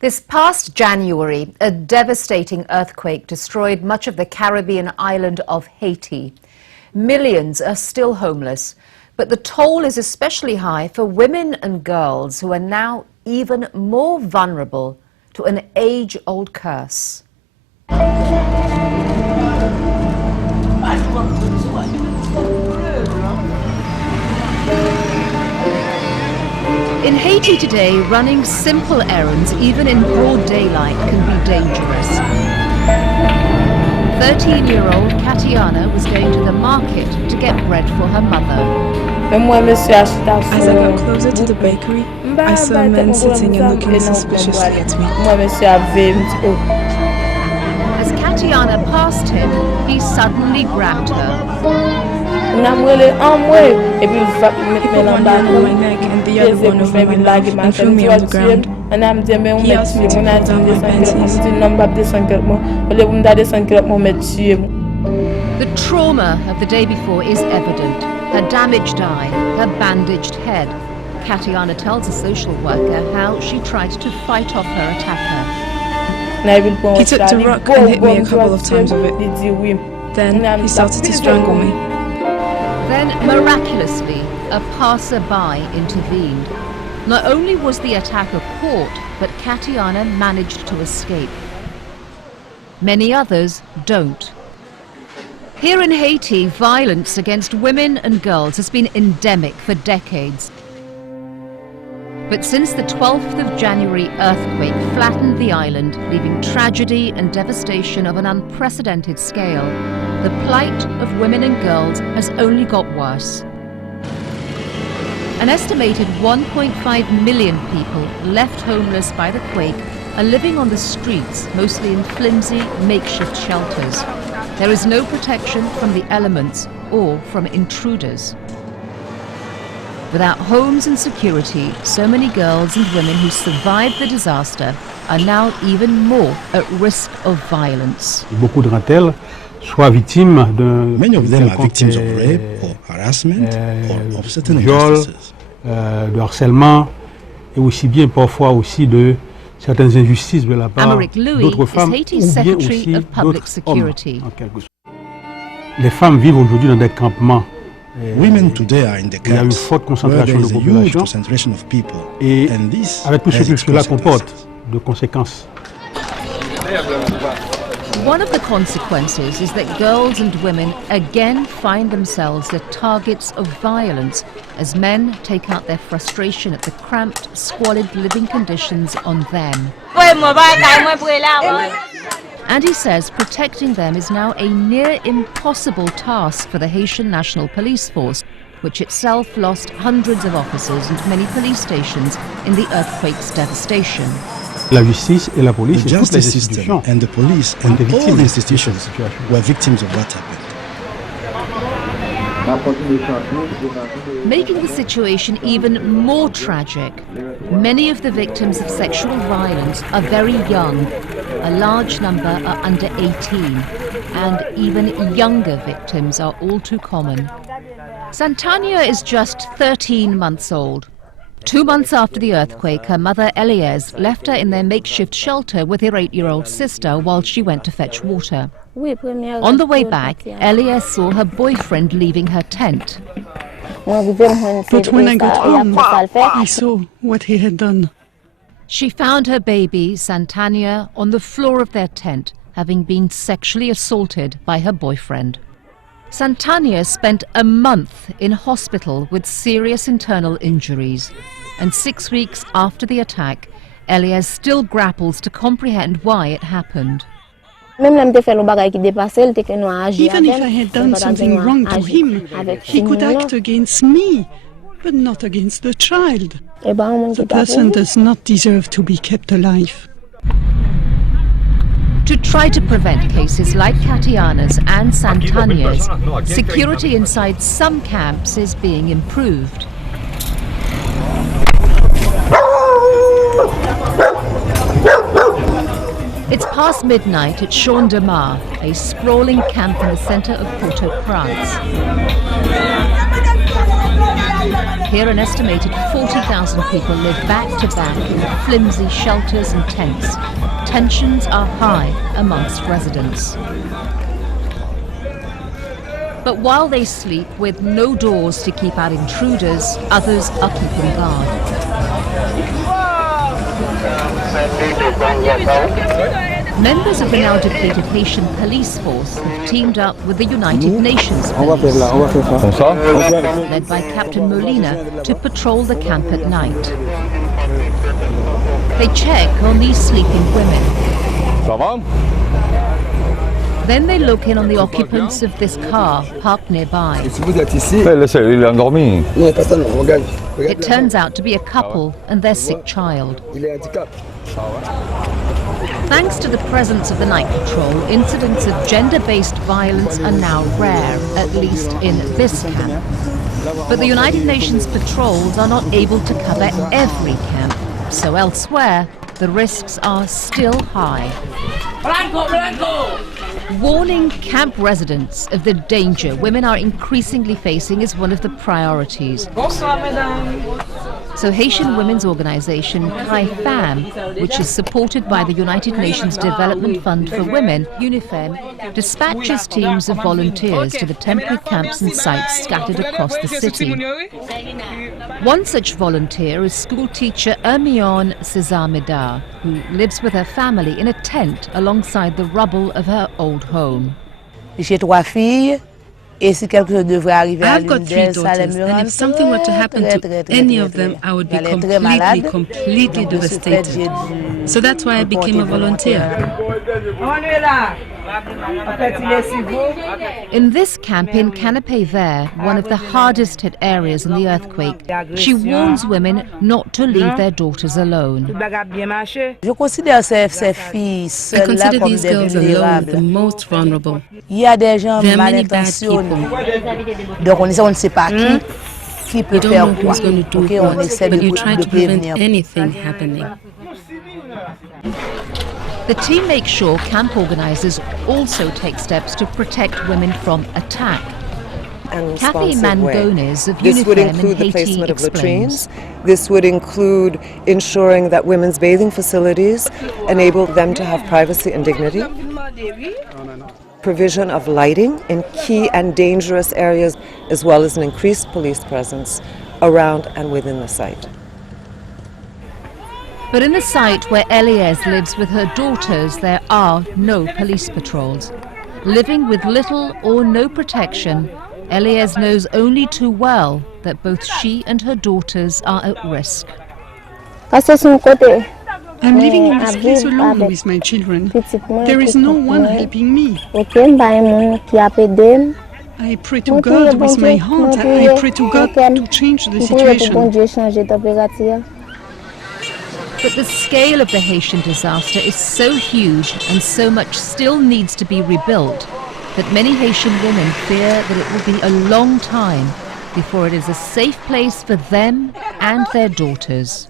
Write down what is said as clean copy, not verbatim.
This past January, a devastating earthquake destroyed much of the Caribbean island of Haiti. Millions are still homeless, but the toll is especially high for women and girls who are now even more vulnerable to an age-old curse. In Haiti today, running simple errands, even in broad daylight, can be dangerous. 13-year-old Katiana was going to the market to get bread for her mother. As I got closer to the bakery, I saw a man sitting and looking suspiciously at me. As Katiana passed him, he suddenly grabbed her. He put one hand on my neck and the other one over my mouth and threw me on the ground. He asked me to pull down my panties. The trauma of the day before is evident. Her damaged eye, her bandaged head. Katiana tells a social worker how she tried to fight off her attacker. He took the rock and hit me a couple of times with it. Then he started to strangle me. Then, miraculously, a passer-by intervened. Not only was the attacker caught, but Katiana managed to escape. Many others don't. Here in Haiti, violence against women and girls has been endemic for decades. But since the 12th of January earthquake flattened the island, leaving tragedy and devastation of an unprecedented scale, the plight of women and girls has only got worse. An estimated 1.5 million people left homeless by the quake are living on the streets, mostly in flimsy, makeshift shelters. There is no protection from the elements or from intruders. Without homes and security, so many girls and women who survived the disaster are now even more at risk of violence. Many of them are victims of rape or harassment or of certain injustices. De harcèlement et aussi bien parfois aussi de certaines injustices de la part d'autres femmes ou bien aussi d'autres hommes. Les femmes vivent aujourd'hui dans des campements. Women today are in the Il y a une camps forte where concentration there de is a huge population concentration of people, et and this avec tout ce has que its cela consequences. comporte de conséquences. One of the consequences is that girls and women again find themselves the targets of violence as men take out their frustration at the cramped, squalid living conditions on them. And he says protecting them is now a near impossible task for the Haitian National Police Force, which itself lost hundreds of officers and many police stations in the earthquake's devastation. La justice et la police The et toutes les justice system institutions and the police ont and été all victimes the de cette institutions situation. were victims of what happened. Making the situation even more tragic, many of the victims of sexual violence are very young. A large number are under 18, and even younger victims are all too common. Santania is just 13 months old. 2 months after the earthquake, her mother Elias left her in their makeshift shelter with her 8-year-old sister while she went to fetch water. On the way back, Elias saw her boyfriend leaving her tent. But when I got home, I saw what he had done. She found her baby, Santania, on the floor of their tent, having been sexually assaulted by her boyfriend. Santania spent a month in hospital with serious internal injuries, and 6 weeks after the attack, Elias still grapples to comprehend why it happened. Even if I had done something wrong to him, he could act against me, but not against the child. The person does not deserve to be kept alive. To try to prevent cases like Katiana's and Santania's, security inside some camps is being improved. It's past midnight at Champ de Mars, a sprawling camp in the center of Port-au-Prince. Here, an estimated 40,000 people live back to back in flimsy shelters and tents. Tensions are high amongst residents. But while they sleep with no doors to keep out intruders, others are keeping guard. Members of the now depleted Haitian police force have teamed up with the United Nations police, led by Captain Molina, to patrol the camp at night. They check on these sleeping women. Then they look in on the occupants of this car parked nearby. It turns out to be a couple and their sick child. Thanks to the presence of the night patrol, incidents of gender-based violence are now rare, at least in this camp. But the United Nations patrols are not able to cover every camp, so elsewhere, the risks are still high. Warning camp residents of the danger women are increasingly facing is one of the priorities. So Haitian women's organization Kai Fam, which is supported by the United Nations Development Fund for Women, UNIFEM, dispatches teams of volunteers to the temporary camps and sites scattered across the city. One such volunteer is schoolteacher Hermione César-Médard, who lives with her family in a tent alongside the rubble of her old home. I've got 3 daughters, and if something were to happen to any of them, I would be completely devastated. So that's why I became a volunteer. In this camp in Canapé Vert, one of the hardest hit areas in the earthquake, she warns women not to leave their daughters alone. I consider these girls alone the most vulnerable. There are many bad people. You don't know who's going to do what, but you try to prevent anything happening. The team makes sure camp organizers also take steps to protect women from attack. Kathy Mangones of UNIFEM in Haiti explains. This would include ensuring that women's bathing facilities enable them to have privacy and dignity. Provision of lighting in key and dangerous areas, as well as an increased police presence around and within the site. But in the site where Eliez lives with her daughters, there are no police patrols. Living with little or no protection, Eliez knows only too well that both she and her daughters are at risk. I'm living in this place alone with my children. There is no one helping me. I pray to God with my heart. I pray to God to change the situation. But the scale of the Haitian disaster is so huge and so much still needs to be rebuilt that many Haitian women fear that it will be a long time before it is a safe place for them and their daughters.